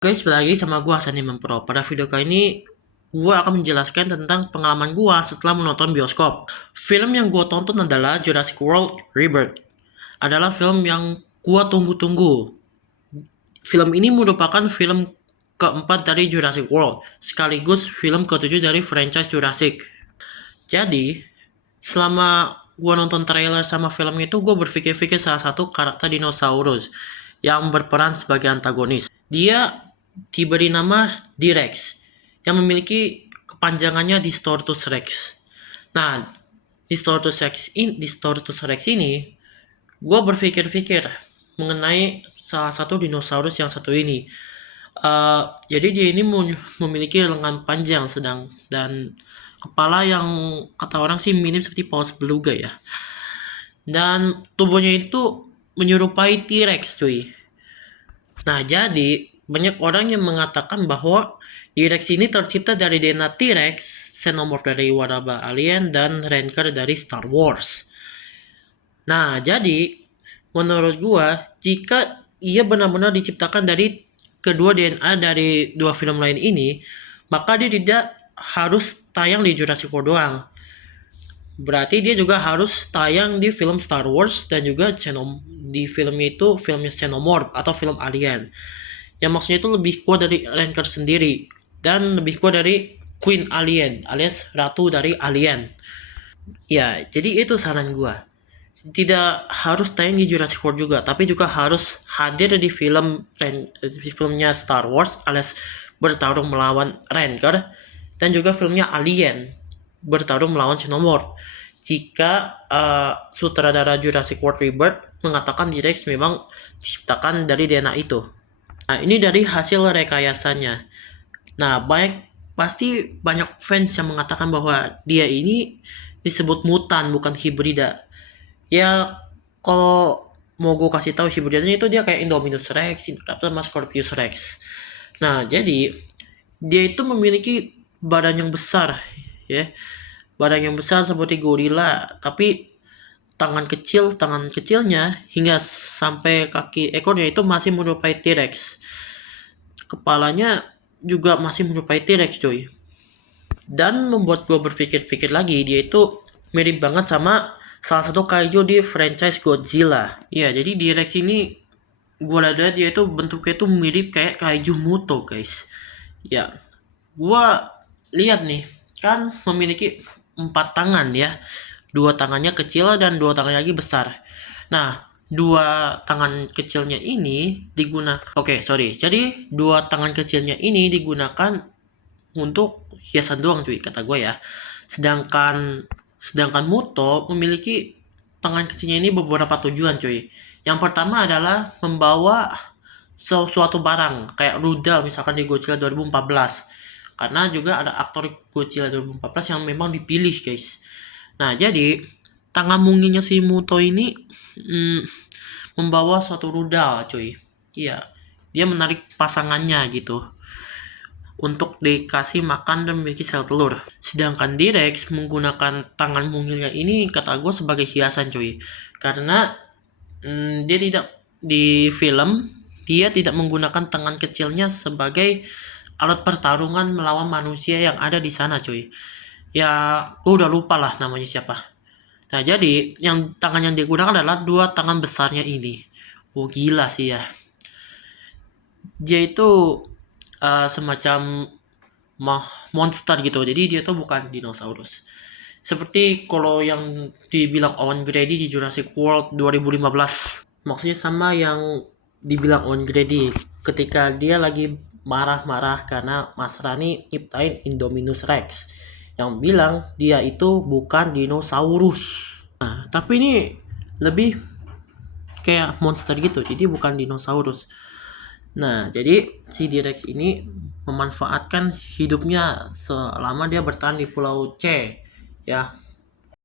Guys, balik lagi sama gua Hasan Imam Pro. Pada video kali ini, gua akan menjelaskan tentang pengalaman gua setelah menonton bioskop. Film yang gua tonton adalah Jurassic World Rebirth. Adalah film yang gua tunggu-tunggu. Film ini merupakan film keempat dari Jurassic World, sekaligus film ketujuh dari franchise Jurassic. Jadi, selama gua nonton trailer sama film itu, gua berpikir-pikir salah satu karakter dinosaurus yang berperan sebagai antagonis. Dia diberi nama D-Rex yang memiliki kepanjangannya Distortus Rex. Nah, Distortus Rex ini, gue berpikir-pikir mengenai salah satu dinosaurus yang satu ini. Jadi dia ini memiliki lengan panjang dan kepala yang kata orang sih mirip seperti paus beluga ya. Dan tubuhnya itu menyerupai T-Rex cuy. Nah, jadi banyak orang yang mengatakan bahwa T-Rex ini tercipta dari DNA T-Rex, Xenomorph dari Waraba Alien, dan Rancor dari Star Wars. Nah, jadi menurut gua, jika ia benar-benar diciptakan dari kedua DNA dari dua film lain ini, maka dia tidak harus tayang di Jurassic World doang. Berarti dia juga harus tayang di film Star Wars dan juga di filmnya itu filmnya Xenomorph atau film Alien. Yang maksudnya itu lebih kuat dari Rancor sendiri dan lebih kuat dari Queen Alien alias ratu dari Alien. Ya, jadi itu saran gua. Tidak harus tayang di Jurassic World juga, tapi juga harus hadir di filmnya Star Wars alias bertarung melawan Rancor dan juga filmnya Alien bertarung melawan Xenomorph. Jika sutradara Jurassic World Rebirth mengatakan T-Rex memang diciptakan dari DNA itu. Nah, ini dari hasil rekayasanya. Nah, pasti banyak fans yang mengatakan bahwa dia ini disebut mutan bukan hibrida. Ya, kalau mau gue kasih tahu hibridanya itu dia kayak Indominus Rex, Indoraptor sama Scorpius Rex. Nah, jadi dia itu memiliki badan yang besar ya. Badan yang besar seperti gorila, tapi tangan kecilnya hingga sampai kaki ekornya itu masih menyerupai T-Rex. Kepalanya juga masih menyerupai T-Rex cuy. Dan membuat gue berpikir-pikir lagi, dia itu mirip banget sama salah satu kaiju di franchise Godzilla. Ya, jadi T-Rex ini gue lihat dia itu bentuknya itu mirip kayak kaiju Muto guys. Ya, gue lihat nih, kan memiliki 4 tangan ya. 2 tangannya kecil dan 2 tangannya lagi besar. Nah, 2 tangan kecilnya ini digunakan. Oke, sorry. Jadi 2 tangan kecilnya ini digunakan untuk hiasan doang cuy, kata gue ya. Sedangkan Muto memiliki tangan kecilnya ini beberapa tujuan cuy. Yang pertama adalah membawa suatu barang kayak rudal misalkan di Godzilla 2014. Karena juga ada aktor Godzilla 2014 yang memang dipilih guys. Nah, jadi tangan mungilnya si Muto ini mm, membawa suatu rudal, cuy. Iya, dia menarik pasangannya gitu untuk dikasih makan dan memiliki sel telur. Sedangkan T-Rex menggunakan tangan mungilnya ini kata gue sebagai hiasan, cuy. Karena dia tidak di film dia tidak menggunakan tangan kecilnya sebagai alat pertarungan melawan manusia yang ada di sana, cuy. Ya, gue udah lupa lah namanya siapa. Nah, jadi yang tangan yang digunakan adalah 2 tangan besarnya ini. Oh, gila sih ya. Dia itu semacam monster gitu. Jadi dia tuh bukan dinosaurus. Seperti kalau yang dibilang Owen Grady di Jurassic World 2015. Maksudnya sama yang dibilang Owen Grady ketika dia lagi marah-marah karena Mas Rani nyiptain Indominus Rex yang bilang dia itu bukan dinosaurus. Nah, tapi ini lebih kayak monster gitu, jadi bukan dinosaurus. Nah, jadi si T-Rex ini memanfaatkan hidupnya selama dia bertahan di Pulau C, ya,